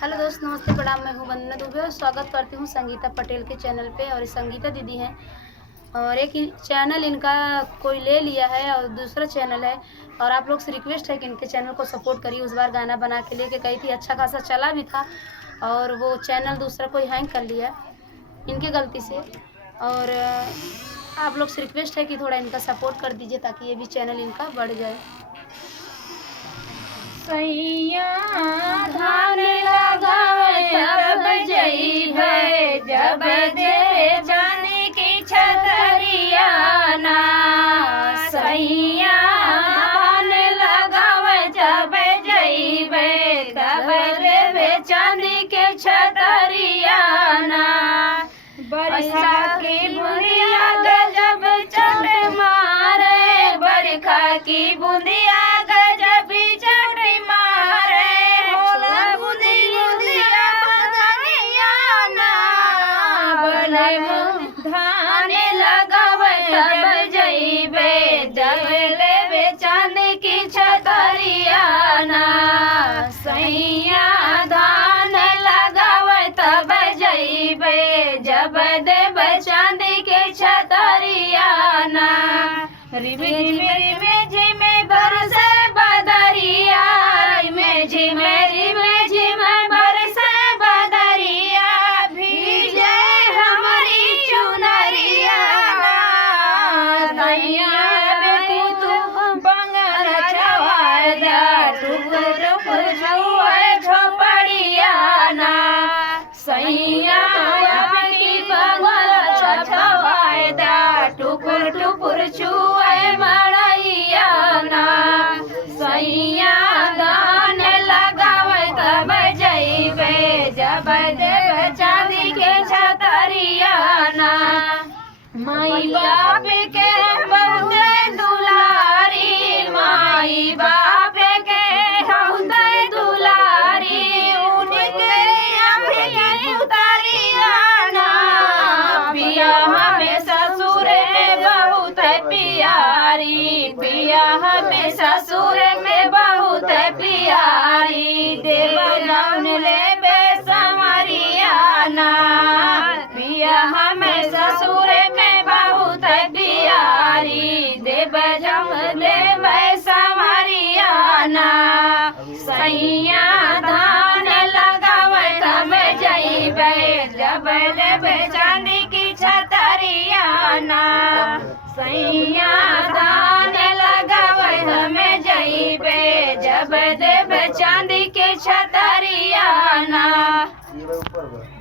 Hello दोस्त, नमस्ते, प्रणाम। मैं हूँ वंदना दुबे और स्वागत करती हूँ संगीता पटेल के चैनल पे। और संगीता दीदी हैं और एक चैनल इनका कोई ले लिया है और दूसरा चैनल है। और आप लोग से रिक्वेस्ट है कि इनके चैनल को सपोर्ट करिए। उस बार गाना बना के लेके गई थी, अच्छा खासा चला भी था और वो चैनल दूसरा कोई हैंग कर लिया इनकी गलती से। और आप लोग से रिक्वेस्ट है कि थोड़ा इनका सपोर्ट कर दीजिए ताकि ये भी चैनल इनका बढ़ जाए। सैया धान लगावे तब जइबे जब दे जाने की छतरिया ना। सैया धान लगावे जब जइबे तब देवे चांदी के छतरिया ना। बरखा की बूंदिया गजब चट मारे, बरखा की बूंदिया गजब चट मारे। होला बूंदी बूंदिया बदनिया ना, बले धान लगावे तब जइबे जब लेबे चांदी की छतरिया ना। सैया धान लगावे तब जइबे जब देबे चांदी के छतरिया ना। रिमे रिमे झिमे बरसे बदरिया, रिमे झिमे बरसे बदरिया। भीजे हमारी चुनरिया ना। सैया बेटी तू बंगल छवाए दा, टुकुर टुकुर छुए झोपड़िया ना। सैया बेटी बंगल छवाए दा, टुकुर टुकुर छुए मड़ैया ना। सैया धान लगावे तब जइबे जब देबे चांदी के छतरिया ना। माई बाप के बहुते दुलारी, माई बाप के बहुते दुलारी, उनके आँखें उतारिया ना। पिया हमें ससुर में बहुत प्यारी, पिया हमें ससुर में बहुत प्यारी। देवराउन लेबे संवरिया ना, पिया हमें ससुर में बहुत प्यारी। देवे संवरिया ना। सैया धान लगावे तब जइबे जब लेबे चांदी की छतरिया ना। सैया धान लगावे तब जइबे जब देबे चांदी के छतरिया ना।